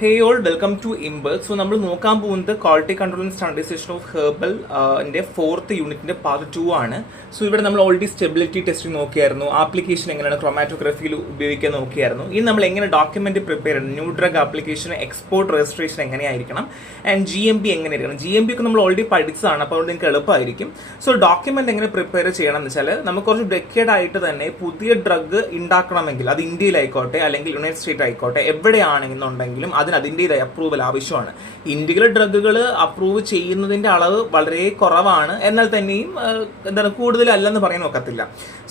Hey all welcome to ഇംബൽ. So നമ്മൾ നോക്കാൻ പോകുന്നത് quality control and standardization of herbal fourth യൂണിറ്റിന്റെ പാർട്ട് 2 ആണ്. സോ ഇവിടെ നമ്മൾ ഓൾറെഡി സ്റ്റെബിലിറ്റി ടെസ്റ്റിംഗ് നോക്കിയായിരുന്നു, ആപ്ലിക്കേഷൻ എങ്ങനെയാണ് ക്രൊമാറ്റോഗ്രഫിയിൽ ഉപയോഗിക്കാൻ നോക്കിയായിരുന്നു. ഇനി നമ്മൾ എങ്ങനെ ഡോക്യുമെന്റ് പ്രിപ്പയർ ചെയ്യണം, new drug application export registration എങ്ങനെയായിരിക്കണം ആൻഡ് GMP എങ്ങനെയായിരിക്കണം. GMP ഒക്കെ നമ്മൾ ഓൾറെഡി പഠിച്ചതാണ്, അപ്പോൾ അതുകൊണ്ട് നിങ്ങൾക്ക് എളുപ്പമായിരിക്കും. സോ ഡോക്യുമെന്റ് എങ്ങനെ പ്രിപ്പയർ ചെയ്യണം എന്ന് വെച്ചാൽ, നമുക്ക് കുറച്ച് ഡെക്കേഡ് ആയിട്ട് തന്നെ പുതിയ ഡ്രഗ് ഉണ്ടാക്കണമെങ്കിൽ അത് ഇന്ത്യയിലായിക്കോട്ടെ അല്ലെങ്കിൽ യുണൈറ്റഡ് സ്റ്റേറ്റ് ആയിക്കോട്ടെ എവിടെയാണെന്നുണ്ടെങ്കിലും അതിന് അതിൻ്റെതായ അപ്രൂവൽ ആവശ്യമാണ്. ഇന്ത്യയിലെ ഡ്രഗുകൾ അപ്രൂവ് ചെയ്യുന്നതിന്റെ അളവ് വളരെ കുറവാണ്, എന്നാൽ തന്നെയും എന്താണ് കൂടുതലല്ലെന്ന് പറയാൻ ഒക്കത്തില്ല.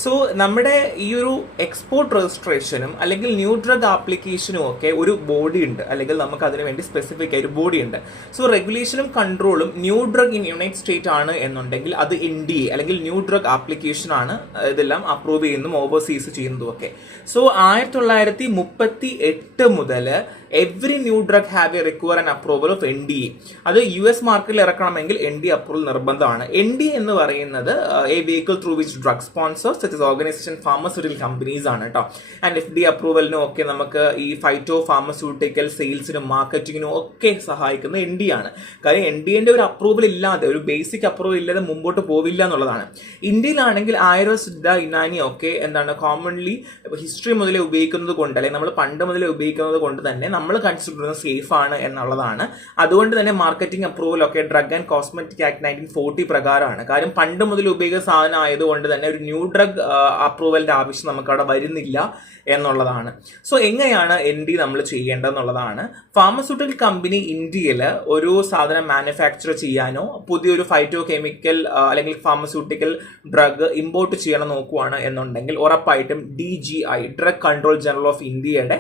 സോ നമ്മുടെ ഈ ഒരു എക്സ്പോർട്ട് രജിസ്ട്രേഷനും അല്ലെങ്കിൽ ന്യൂ ഡ്രഗ് ആപ്ലിക്കേഷനും ഒക്കെ ഒരു ബോഡി ഉണ്ട്, അല്ലെങ്കിൽ നമുക്ക് അതിനു വേണ്ടി സ്പെസിഫിക് ആയ ഒരു ബോഡി ഉണ്ട്. സോ റെഗുലേഷനും കൺട്രോളും new drug in United State ആണ് എന്നുണ്ടെങ്കിൽ അത് NDA അല്ലെങ്കിൽ ന്യൂ ഡ്രഗ് ആപ്ലിക്കേഷൻ ആണ് ഇതെല്ലാം അപ്രൂവ് ചെയ്യുന്നതും ഓവർസീസ് ചെയ്യുന്നതും ഒക്കെ. സോ 1938 മുതൽ every new drug have A require and approval of NDA. അത് US മാർക്കറ്റിൽ ഇറക്കണമെങ്കിൽ NDA അപ്രൂവൽ നിർബന്ധമാണ്. NDA എന്ന് പറയുന്നത് A vehicle through which drug sponsors such as organisation pharmaceutical companies ആണ് കേട്ടോ. ആൻഡ് FDA അപ്രൂവലിനും ഒക്കെ നമുക്ക് ഈ ഫൈറ്റോ ഫാർമസ്യൂട്ടിക്കൽ സെയിൽസിനും മാർക്കറ്റിങ്ങിനും ഒക്കെ സഹായിക്കുന്നത് NDA ആണ്. കാര്യം NDAന്റെ ഒരു അപ്രൂവൽ ഇല്ലാതെ, ഒരു ബേസിക് അപ്രൂവൽ ഇല്ലാതെ മുമ്പോട്ട് പോവില്ല എന്നുള്ളതാണ്. ഇന്ത്യയിലാണെങ്കിൽ ആയുർവേദ യുനാനി ഒക്കെ എന്താണ് കോമൺലി ഹിസ്റ്ററി മുതലേ ഉപയോഗിക്കുന്നത് കൊണ്ട്, അല്ലെങ്കിൽ നമ്മൾ പണ്ട് മുതലേ ഉപയോഗിക്കുന്നത് കൊണ്ട് തന്നെ നമ്മൾ കൺസിഡർ ചെയ്യുന്നത് സേഫ് ആണ് എന്നുള്ളതാണ്. അതുകൊണ്ട് തന്നെ മാർക്കറ്റിംഗ് അപ്രൂവൽ ഒക്കെ ഡ്രഗ് ആൻഡ് കോസ്മെറ്റിക് ആക്ട് 1940 പ്രകാരമാണ്. കാര്യം പണ്ട് മുതൽ ഉപയോഗിക്കുന്ന സാധനം ആയതുകൊണ്ട് തന്നെ ഒരു ന്യൂ ഡ്രഗ് അപ്രൂവലിന്റെ ആവശ്യം നമുക്ക് അവിടെ വരുന്നില്ല എന്നുള്ളതാണ്. സോ എങ്ങനെയാണ് NDA നമ്മൾ ചെയ്യേണ്ടതെന്നുള്ളതാണ്. ഫാർമസ്യൂട്ടിക്കൽ കമ്പനി ഇന്ത്യയിൽ ഒരു സാധനം മാനുഫാക്ചർ ചെയ്യാനോ പുതിയൊരു ഫൈറ്റോ കെമിക്കൽ അല്ലെങ്കിൽ ഫാർമസ്യൂട്ടിക്കൽ ഡ്രഗ് ഇമ്പോർട്ട് ചെയ്യണം നോക്കുവാണ് എന്നുണ്ടെങ്കിൽ ഉറപ്പായിട്ടും DGI drug control general of ഇന്ത്യയുടെ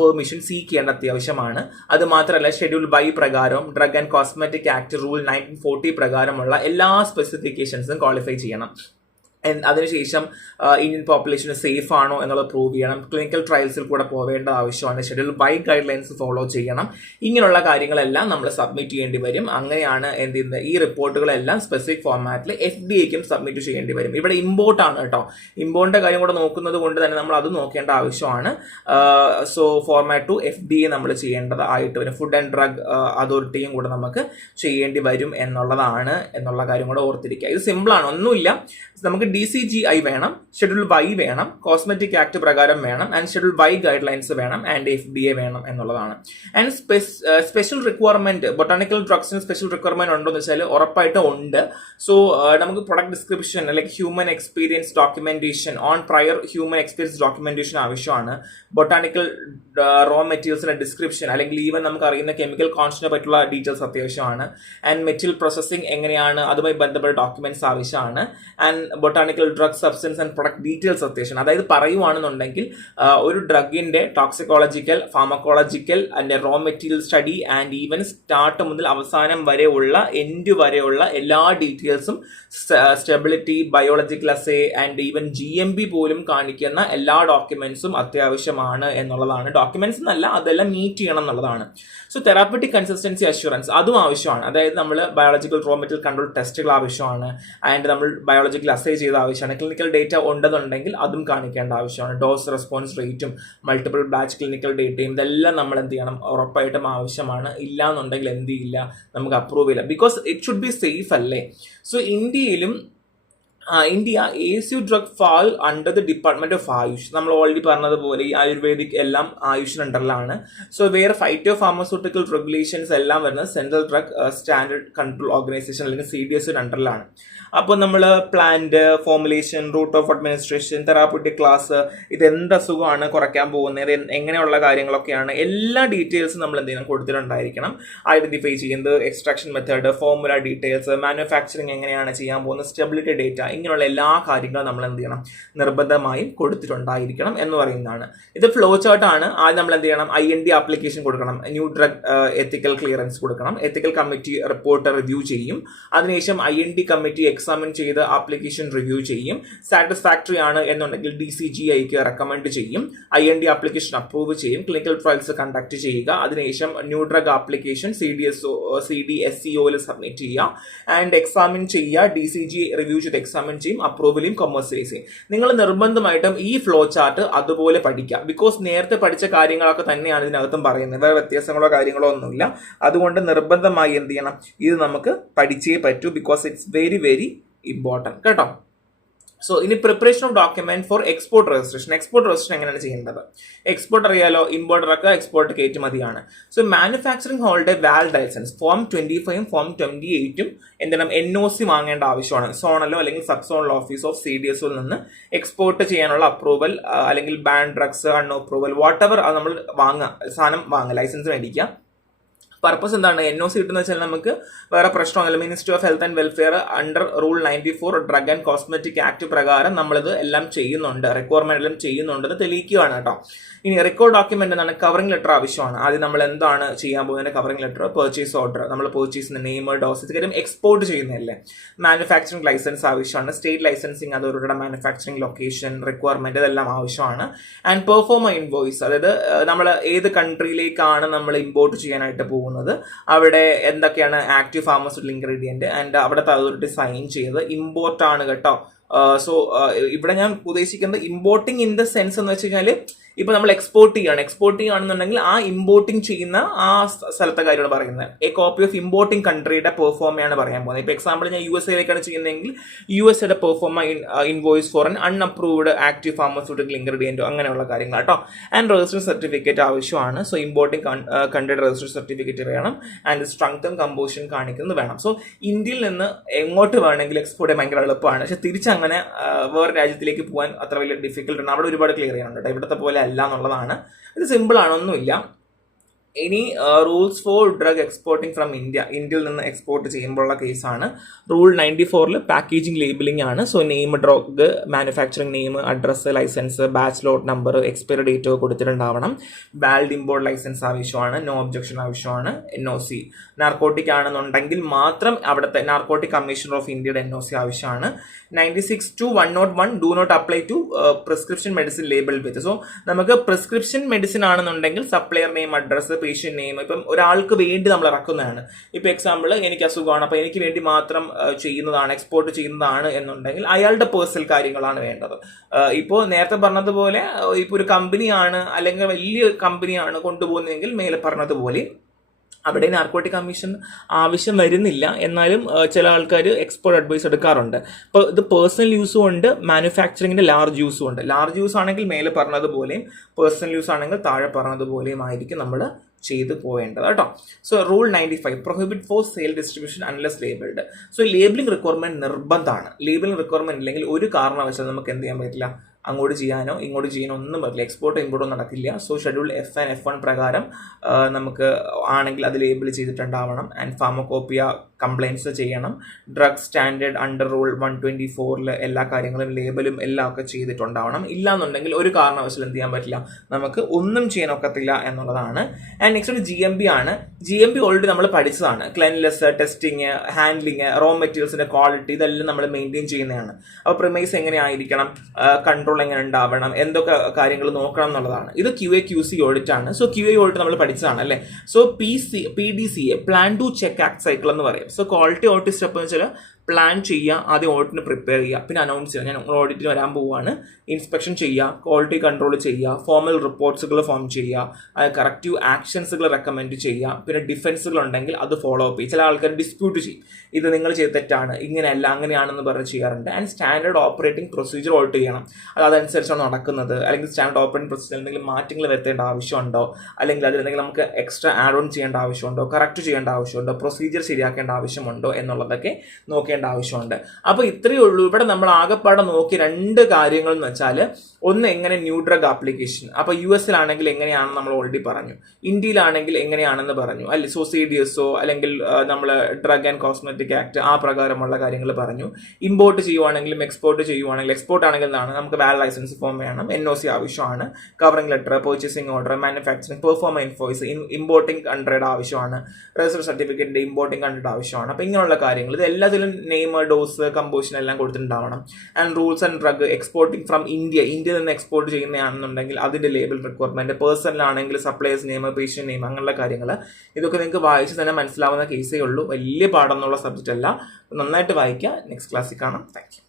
പെർമിഷൻ സീക്ക് ചെയ്യേണ്ട അത്യാവശ്യമാണ്. അത് മാത്രമല്ല ഷെഡ്യൂൾ ബൈ പ്രകാരം drug and cosmetic act rule 1940 പ്രകാരമുള്ള എല്ലാ സ്പെസിഫിക്കേഷൻസും ക്വാളിഫൈ ചെയ്യണം. അതിനുശേഷം ഇന്ത്യൻ പോപ്പുലേഷന് സേഫ് ആണോ എന്നുള്ളത് പ്രൂവ് ചെയ്യണം. ക്ലിനിക്കൽ ട്രയൽസിൽ കൂടെ പോവേണ്ട ആവശ്യമാണ്. Schedule by guidelines follow ചെയ്യണം. ഇങ്ങനെയുള്ള കാര്യങ്ങളെല്ലാം നമ്മൾ സബ്മിറ്റ് ചെയ്യേണ്ടി വരും. അങ്ങനെയാണ് എന്ത് ചെയ്യുന്നത്, ഈ റിപ്പോർട്ടുകളെല്ലാം സ്പെസിഫിക് ഫോർമാറ്റിൽ FDAക്കും സബ്മിറ്റ് ചെയ്യേണ്ടി വരും. ഇവിടെ ഇമ്പോർട്ട് ആണ് കേട്ടോ. ഇമ്പോർട്ടിന്റെ കാര്യം കൂടെ നോക്കുന്നത് കൊണ്ട് തന്നെ നമ്മൾ അത് നോക്കേണ്ട ആവശ്യമാണ്. സോ ഫോർമാറ്റ് ടു FDA നമ്മൾ ചെയ്യേണ്ടതായിട്ട് വരും. ഫുഡ് ആൻഡ് ഡ്രഗ് അതോറിറ്റിയും കൂടെ നമുക്ക് ചെയ്യേണ്ടി വരും എന്നുള്ള കാര്യം കൂടെ ഓർത്തിരിക്കുക. ഇത് സിമ്പിളാണ്, ഒന്നുമില്ല. നമുക്ക് DCGI വേണം, ഷെഡ്യൂൾ ബൈ വേണം, കോസ്മെറ്റിക് ആക്ട് പ്രകാരം വേണം, and schedule by guidelines വേണം, ആൻഡ് FDA വേണം എന്നുള്ളതാണ്. ആൻഡ് സ്പെഷ്യൽ റിക്വയർമെന്റ്, ബൊട്ടാണിക്കൽ ഡ്രഗ്സിന് സ്പെഷ്യൽ റിക്വയർമെന്റ് ഉണ്ടോ എന്ന് വെച്ചാൽ ഉറപ്പായിട്ടും ഉണ്ട്. സോ നമുക്ക് പ്രൊഡക്ട് ഡിസ്ക്രിപ്ഷൻ അല്ലെങ്കിൽ human experience documentation on prior human experience documentation ആവശ്യമാണ്. ബൊട്ടാണിക്കൽ റോ മെറ്റീരിയൽസിന്റെ ഡിസ്ക്രിപ്ഷൻ അല്ലെങ്കിൽ ഈവൻ നമുക്ക് അറിയുന്ന കെമിക്കൽ കോൺസ്റ്റിനെ പറ്റിയുള്ള ഡീറ്റെയിൽസ് അത്യാവശ്യമാണ്. ആൻഡ് മെറ്റീരിയൽ പ്രോസസ്സിംഗ് എങ്ങനെയാണ് അതുമായി ബന്ധപ്പെട്ട ഡോക്യുമെന്റ്സ് ആവശ്യമാണ്. And botanical drug substance and product details അത്യാവശ്യം. അതായത് പറയുവാണെന്നുണ്ടെങ്കിൽ ഒരു ഡ്രഗിന്റെ toxicological, pharmacological and raw material study and even start മുതൽ അവസാനം വരെയുള്ള എൻഡ് വരെയുള്ള എല്ലാ ഡീറ്റെയിൽസും, stability, biological assay and even GMP പോലും കാണിക്കുന്ന എല്ലാ ഡോക്യുമെന്റ്സും അത്യാവശ്യമാണ് എന്നുള്ളതാണ്. ഡോക്യുമെന്റ്സ് എന്നല്ല, അതെല്ലാം മീറ്റ് ചെയ്യണം എന്നുള്ളതാണ്. സോ തെറാപ്പറ്റിക് കൺസിസ്റ്റൻസി അഷ്യൂറൻസ് അതും ആവശ്യമാണ്. അതായത് നമ്മൾ ബയോളജിക്കൽ റോ മെറ്റീരിയൽ കൺട്രോൾ ടെസ്റ്റുകൾ ആവശ്യമാണ്. ആൻഡ് നമ്മൾ ബയോളജിക്കൽ അസേ ചെയ്ത ആവശ്യമാണ്. ക്ലിനിക്കൽ ഡേറ്റ ഉണ്ടെന്നുണ്ടെങ്കിൽ അതും കാണിക്കേണ്ട ആവശ്യമാണ്. ഡോസ് റെസ്പോൺസ് റേറ്റും മൾട്ടിപ്പിൾ ബാച്ച് ക്ലിനിക്കൽ ഡേറ്റയും ഇതെല്ലാം നമ്മൾ എന്ത് ചെയ്യണം, ഉറപ്പായിട്ടും ആവശ്യമാണ്. ഇല്ല എന്നുണ്ടെങ്കിൽ എന്ത് ചെയ്യില്ല, നമുക്ക് അപ്രൂവ് ചെയ്യില്ല. Because it should be safe അല്ലേ. So India ACU drug fall under the department of AYUSH. നമ്മൾ ഓൾറെഡി പറഞ്ഞതുപോലെ ഈ ആയുർവേദിക് എല്ലാം ആയുഷിന് അണ്ടറിലാണ്. സോ വേറെ ഫൈറ്റോ ഫാർമസ്യൂട്ടിക്കൽ റെഗുലേഷൻസ് എല്ലാം വരുന്നത് central drug standard control organization അല്ലെങ്കിൽ CDS അണ്ടറിലാണ്. അപ്പോൾ നമ്മൾ plant, formulation, route of administration, therapeutic class, ഇതെന്ത് അസുഖമാണ് കുറയ്ക്കാൻ പോകുന്നത്, എങ്ങനെയുള്ള കാര്യങ്ങളൊക്കെയാണ് എല്ലാ ഡീറ്റെയിൽസും നമ്മൾ എന്ത് ചെയ്യണം, കൊടുത്തിട്ടുണ്ടായിരിക്കണം. ഐഡന്റിഫൈ ചെയ്യുന്നത്, extraction method, formula details, manufacturing എങ്ങനെയാണ് ചെയ്യാൻ പോകുന്നത്, സ്റ്റെബിലിറ്റി ഡേറ്റ, ഇങ്ങനെയുള്ള എല്ലാ കാര്യങ്ങളും നമ്മൾ എന്ത് ചെയ്യണം, നിർബന്ധമായും കൊടുത്തിട്ടുണ്ടായിരിക്കണം എന്ന് പറയുന്നതാണ്. ഇത് ഫ്ലോ ചാർട്ടാണ്. ആദ്യം നമ്മൾ എന്ത് ചെയ്യണം, IND ആപ്ലിക്കേഷൻ കൊടുക്കണം, ന്യൂ ഡ്രഗ് എത്തിക്കൽ ക്ലിയറൻസ് കൊടുക്കണം, എത്തിക്കൽ കമ്മിറ്റി റിപ്പോർട്ട് റിവ്യൂ ചെയ്യും. അതിനുശേഷം IND കമ്മിറ്റി എക്സാമിൻ ചെയ്ത് ആപ്ലിക്കേഷൻ റിവ്യൂ ചെയ്യും. സാറ്റിസ്ഫാക്ടറി ആണ് എന്നുണ്ടെങ്കിൽ DCGIക്ക് റെക്കമെൻഡ് ചെയ്യും. IND ആപ്ലിക്കേഷൻ അപ്രൂവ് ചെയ്യും. ക്ലിനിക്കൽ ട്രയൽസ് കണ്ടക്ട് ചെയ്യുക. അതിനുശേഷം new drug application CDSCO submit ചെയ്യുക ആൻഡ് എക്സാമിൻ ചെയ്യുക. DCG റിവ്യൂ ചെയ്ത് എക്സാമിൻ എക്സാമിൻ ചെയ്യും, അപ്രൂവൽ ചെയ്യും, കൊമേഴ്സ്യലൈസ് ചെയ്യും. നിങ്ങൾ നിർബന്ധമായിട്ടും ഈ ഫ്ലോ ചാർട്ട് അതുപോലെ പഠിക്കുക. ബിക്കോസ് നേരത്തെ പഠിച്ച കാര്യങ്ങളൊക്കെ തന്നെയാണ് ഇതിനകത്തും പറയുന്നത്, വേറെ വ്യത്യാസങ്ങളോ കാര്യങ്ങളോ ഒന്നുമില്ല. അതുകൊണ്ട് നിർബന്ധമായി എന്ത് ചെയ്യണം, ഇത് നമുക്ക് പഠിച്ചേ പറ്റൂ. Because it's very very important കേട്ടോ. സോ ഇനി preparation of document for export registration. Export registration എങ്ങനെയാണ് ചെയ്യേണ്ടത്? എക്സ്പോർട്ട് അറിയാലോ, ഇമ്പോർട്ടറൊക്കെ എക്സ്പോർട്ട് കയറ്റുമതിയാണ്. So manufacturing hold valid license form 25 form 28 എന്താണ് NOC വാങ്ങേണ്ട ആവശ്യമാണ്. സോണലോ അല്ലെങ്കിൽ sub zonal office of CDSO നിന്ന് എക്സ്പോർട്ട് ചെയ്യാനുള്ള അപ്രൂവൽ അല്ലെങ്കിൽ ban drugs unapproval whatever നമ്മൾ സാധനം വാങ്ങുക, ലൈസൻസ് മേടിക്കുക. പർപ്പസ് എന്താണ്? NOC കിട്ടുന്ന വെച്ചാൽ നമുക്ക് വേറെ പ്രശ്നമൊന്നുമില്ല. Ministry of health and welfare under rule 94 drug and cosmetic act പ്രകാരം നമ്മളിത് എല്ലാം ചെയ്യുന്നുണ്ട്, റിക്വയർമെന്റ് എല്ലാം ചെയ്യുന്നുണ്ടെന്ന് തെളിയിക്കുകയാണ് കേട്ടോ. ഇനി റെക്കോർഡ് ഡോക്യുമെന്റ് എന്താണ്? കവറിംഗ് ലെറ്റർ ആവശ്യമാണ്. ആദ്യം നമ്മൾ എന്താണ് ചെയ്യാൻ പോകുന്നത്? കവറിംഗ് ലെറ്റർ, പർച്ചേസ് ഓർഡർ, നമ്മൾ പർച്ചേസിന്റെ നെയിം, ഡോസ്, കാര്യം എക്സ്പോർട്ട് ചെയ്യുന്നതല്ലേ. മാനുഫാക്ചറിംഗ് ലൈസൻസ് ആവശ്യമാണ്. സ്റ്റേറ്റ് ലൈസൻസിങ് അതോറിറ്റിയുടെ മാനുഫാക്ചറിംഗ് ലൊക്കേഷൻ റിക്വയർമെന്റ് ഇതെല്ലാം ആവശ്യമാണ്. ആൻഡ് പെർഫോമ ഇൻവോയ്സ്, അതായത് നമ്മൾ ഏത് കൺട്രിയിലേക്കാണ് നമ്മൾ ഇമ്പോർട്ട് ചെയ്യാനായിട്ട് പോകുന്നത്, അവിടെ എന്തൊക്കെയാണ് ആക്റ്റീവ് ഫാർമസ്യൂട്ടിക്കൽ ഇൻഗ്രീഡിയന്റ് ആൻഡ് അവിടുത്തെ അതോറിറ്റി സൈൻ ചെയ്ത് ഇമ്പോർട്ട് ആണ് കേട്ടോ. സോ ഇവിടെ ഞാൻ ഉദ്ദേശിക്കുന്നത് ഇമ്പോർട്ടിങ് ഇൻ ദ സെൻസ് എന്ന് വെച്ച് കഴിഞ്ഞാൽ ഇപ്പൊ നമ്മൾ എക്സ്പോർട്ട് ചെയ്യുകയാണെന്നുണ്ടെങ്കിൽ ആ ഇമ്പോർട്ടിങ് ചെയ്യുന്ന ആ സ്ഥലത്തെ കാര്യമാണ് പറയുന്നത്. എ കോപ്പി ഓഫ് ഇമ്പോർട്ടിംഗ് കൺട്രിയുടെ പെർഫോമയാണ് പറയാൻ പോകുന്നത്. ഇപ്പൊ എക്സാമ്പിൾ ഞാൻ USA ചെയ്യുന്നതെങ്കിൽ USA proforma invoice for an unapproved active pharmaceutical ഇൻഗ്രീഡിയന്റോ അങ്ങനെയുള്ള കാര്യങ്ങൾ കേട്ടോ. ആൻഡ് രജിസ്ട്രേഷൻ സർട്ടിഫിക്കറ്റ് ആവശ്യമാണ്. സോ ഇമ്പോർട്ടിംഗ് കൺട്രിയുടെ രജിസ്ട്രേഷൻ സർട്ടിഫിക്കറ്റ് വേണം. ആൻഡ് സ്ട്രെങ്ത്തും കമ്പോസിഷൻ കാണിക്കുന്നത് വേണം. സോ ഇന്ത്യയിൽ നിന്ന് എങ്ങോട്ട് വേണമെങ്കിൽ എക്സ്പോർട്ട് ഭയങ്കര എളുപ്പമാണ്. പക്ഷെ തിരിച്ചങ്ങനെ വേറെ രാജ്യത്തിലേക്ക് പോകാൻ അത്ര വലിയ ഡിഫിക്കൽട്ട് ഉണ്ട്. അവിടെ ഒരുപാട് ക്ലിയർ ചെയ്യാനുണ്ട് കേട്ടോ. ഇവിടുത്തെ പോലെ അല്ല എന്നുള്ളതാണ്. ഇത് സിമ്പിൾ ആണ്, ഒന്നുമില്ല. ഇനി rules for drug exporting from ഇന്ത്യയിൽ നിന്ന് എക്സ്പോർട്ട് ചെയ്യുമ്പോഴുള്ള കേസാണ്. റൂൾ 94 പാക്കേജിംഗ് ലേബിളിംഗ് ആണ്. So name, drug manufacturing name, address, licence, batch lot number, expiry date ഒക്കെ കൊടുത്തിട്ടുണ്ടാവണം. വാലിഡ് ഇമ്പോർട്ട് ലൈസൻസ് ആവശ്യമാണ്. നോ ഒബ്ജക്ഷൻ ആവശ്യമാണ്. NOC നാർക്കോട്ടിക് ആണെന്നുണ്ടെങ്കിൽ മാത്രം അവിടുത്തെ നാർക്കോട്ടിക് കമ്മീഷണർ ഓഫ് ഇന്ത്യയുടെ NOC ആവശ്യമാണ്. 96 to 101 do not apply to prescription medicine label with. So നമുക്ക് പ്രിസ്ക്രിപ്ഷൻ മെഡിസിൻ ആണെന്നുണ്ടെങ്കിൽ supplier name, address, patient name, ഇപ്പം ഒരാൾക്ക് വേണ്ടി നമ്മൾ ഇറക്കുന്നതാണ്. ഇപ്പൊ എക്സാമ്പിൾ എനിക്ക് അസുഖമാണ്, അപ്പൊ എനിക്ക് വേണ്ടി മാത്രം ചെയ്യുന്നതാണ്, എക്സ്പോർട്ട് ചെയ്യുന്നതാണ് എന്നുണ്ടെങ്കിൽ അയാളുടെ പേഴ്സണൽ കാര്യങ്ങളാണ് വേണ്ടത്. ഇപ്പോൾ നേരത്തെ പറഞ്ഞതുപോലെ ഇപ്പൊ ഒരു കമ്പനിയാണ് അല്ലെങ്കിൽ വലിയ കമ്പനിയാണ് കൊണ്ടുപോകുന്നതെങ്കിൽ മേലെ പറഞ്ഞതുപോലെ അവിടെ നാർക്കോട്ടിക് കമ്മീഷൻ ആവശ്യം വരുന്നില്ല. എന്നാലും ചില ആൾക്കാർ എക്സ്പോർട്ട് അഡ്വൈസ് എടുക്കാറുണ്ട്. അപ്പോൾ ഇത് പേഴ്സണൽ യൂസും ഉണ്ട്, മാനുഫാക്ചറിങ്ങിന്റെ ലാർജ് യൂസും ഉണ്ട്. ലാർജ് യൂസ് ആണെങ്കിൽ മേലെ പറഞ്ഞതുപോലെയും പേഴ്സണൽ യൂസ് ആണെങ്കിൽ താഴെ പറഞ്ഞതുപോലെയും ആയിരിക്കും നമ്മൾ ചെയ്തു പോയേണ്ടത് കേട്ടോ. So rule 95 prohibit for sale distribution unless labelled. So labelling requirement നിർബന്ധമാണ്. ലേബിളിംഗ് റിക്വയർമെന്റ് ഇല്ലെങ്കിൽ ഒരു കാരണവശാലും നമുക്ക് എന്ത് ചെയ്യാൻ പറ്റില്ല, അങ്ങോട്ട് ചെയ്യാനോ ഇങ്ങോട്ട് ചെയ്യാനോ ഒന്നും പറ്റില്ല. എക്സ്പോർട്ടോ ഇമ്പോർട്ടോ നടക്കില്ല. So schedule F and F1 പ്രകാരം നമുക്ക് ആണെങ്കിൽ അത് ലേബിൾ ചെയ്തിട്ടുണ്ടാവണം. ആൻഡ് ഫാർമക്കോപ്പിയ കംപ്ലൈൻറ്റ്സ് ചെയ്യണം. ഡ്രഗ് സ്റ്റാൻഡേർഡ് അണ്ടർ റൂൾ 124 എല്ലാ കാര്യങ്ങളും ലേബലും എല്ലാം ഒക്കെ ചെയ്തിട്ടുണ്ടാവണം. ഇല്ലാന്നുണ്ടെങ്കിൽ ഒരു കാരണവശാലും എന്ത് ചെയ്യാൻ പറ്റില്ല, നമുക്ക് ഒന്നും ചെയ്യാൻ ഒക്കത്തില്ല എന്നുള്ളതാണ്. ആൻഡ് നെക്സ്റ്റ് GMP ആണ്. GMP ഓൾറെഡി നമ്മൾ പഠിച്ചതാണ്. ക്ലെൻലിനെസ്, ടെസ്റ്റിങ്, ഹാൻഡ്ലിങ്, റോ മെറ്റീരിയൽസിന്റെ ക്വാളിറ്റി ഇതെല്ലാം നമ്മൾ മെയിൻറ്റെയിൻ ചെയ്യുന്നതാണ്. അപ്പോൾ പ്രിമൈസ് എങ്ങനെ ആയിരിക്കണം, കൺട്രോൾ എങ്ങനെ ഉണ്ടാവണം, എന്തൊക്കെ കാര്യങ്ങൾ നോക്കണം എന്നുള്ളതാണ്. ഇത് QA/QC ഓഡിറ്റ് ആണ്. സോ QA ഓഡിറ്റ് നമ്മൾ പഠിച്ചതാണ് അല്ലേ. So PDCA plan do check act cycle എന്ന് പറയും. സോ ക്വാളിറ്റി ഓഡിറ്റ് സ്റ്റെപ്പ് എന്ന് വെച്ചാൽ പ്ലാൻ ചെയ്യുക, ആദ്യം ഓഡിറ്റിന് പ്രിപ്പയർ ചെയ്യുക, പിന്നെ അനൗൺസ് ചെയ്യുക, ഞാൻ ഓഡിറ്റിന് വരാൻ പോവുകയാണ്, ഇൻസ്പെക്ഷൻ ചെയ്യുക, ക്വാളിറ്റി കൺട്രോൾ ചെയ്യുക, ഫോമൽ റിപ്പോർട്ട്സുകൾ ഫോം ചെയ്യുക, കറക്റ്റീവ് ആക്ഷൻസുകൾ റെക്കമെൻഡ് ചെയ്യുക, പിന്നെ ഡിഫൻസുകൾ ഉണ്ടെങ്കിൽ അത് ഫോളോ അപ്പ് ചെയ്യും. ചില ആൾക്കാർ ഡിസ്പ്യൂട്ട് ചെയ്യും, ഇത് നിങ്ങൾ ചെയ്ത തെറ്റാണ്, ഇങ്ങനെയല്ല അങ്ങനെയാണെന്ന് പറഞ്ഞ് ചെയ്യാറുണ്ട്. And standard operating procedure Alt ചെയ്യണം, അതനുസരിച്ചാണ് നടക്കുന്നത്. അല്ലെങ്കിൽ സ്റ്റാൻഡേർഡ് ഓപ്പറേറ്റിംഗ് പ്രൊസീജിയർ എന്തെങ്കിലും മാറ്റങ്ങൾ വരുത്തേണ്ട ആവശ്യമുണ്ടോ, അല്ലെങ്കിൽ അതിലെന്തെങ്കിലും നമുക്ക് എക്സ്ട്രാ ആഡ് ഓൺ ചെയ്യേണ്ട ആവശ്യമുണ്ടോ, കറക്റ്റ് ചെയ്യേണ്ട ആവശ്യമുണ്ടോ, പ്രൊസീജിയർ ശരിയാക്കേണ്ട ആവശ്യമുണ്ടോ എന്നുള്ളതൊക്കെ നോക്കേണ്ട ആവശ്യമുണ്ട്. അപ്പൊ ഇത്രയേ ഉള്ളൂ. ഇവിടെ നമ്മൾ ആകെപ്പാടെ നോക്കി രണ്ട് കാര്യങ്ങൾ എന്ന് വെച്ചാൽ, ഒന്ന് എങ്ങനെ ന്യൂ ഡ്രഗ് ആപ്ലിക്കേഷൻ, അപ്പൊ US-ലാണെങ്കിൽ എങ്ങനെയാണെന്ന് നമ്മൾ ഓൾറെഡി പറഞ്ഞു, ഇന്ത്യയിലാണെങ്കിൽ എങ്ങനെയാണെന്ന് പറഞ്ഞു അല്ലെ. സോ CDSO അല്ലെങ്കിൽ നമ്മൾ ഡ്രഗ് ആൻഡ് കോസ്മെറ്റിക് ആക്ട് ആ പ്രകാരമുള്ള കാര്യങ്ങൾ പറഞ്ഞു. ഇമ്പോർട്ട് ചെയ്യുവാണെങ്കിലും എക്സ്പോർട്ട് ചെയ്യുവാണെങ്കിലും, എക്സ്പോർട്ട് ആണെങ്കിൽ എന്താണ്, നമുക്ക് വാലിഡ് ലൈസൻസ് ഫോം വേണം, NOC ആവശ്യമാണ്, covering letter, purchasing order, manufacturing, proforma invoice, importing കൺട്രിയുടെ ആവശ്യമാണ്, രജിസ്റ്റർ സർട്ടിഫിക്കറ്റിന്റെ ഇമ്പോർട്ടിംഗ് കൺട്രിയുടെ ആവശ്യമാണ്. അപ്പൊ ഇങ്ങനെയുള്ള കാര്യങ്ങൾ ഇത് എല്ലാത്തിലും നെയിം, ഡോസ്, കമ്പോസിഷൻ എല്ലാം കൊടുത്തിട്ടുണ്ടാവണം. And rules and drug exporting from ഇന്ത്യയിൽ നിന്ന് എക്സ്പോർട്ട് ചെയ്യുന്നതാണെന്നുണ്ടെങ്കിൽ അതിന്റെ ലേബൽ റിക്വയർമെന്റ്, പേഴ്സണലാണെങ്കിൽ സപ്ലൈസ് നെയിം, പേഷ്യന്റ് നെയിം, അങ്ങനെയുള്ള കാര്യങ്ങൾ ഇതൊക്കെ നിങ്ങൾക്ക് വായിച്ച് തന്നെ മനസ്സിലാവുന്ന കേസേ ഉള്ളൂ. വലിയ പാഠം എന്നുള്ള സബ്ജക്റ്റ് അല്ല. നന്നായിട്ട് വായിക്കുക. നെക്സ്റ്റ് ക്ലാസ്സിൽ കാണാം. Thank you.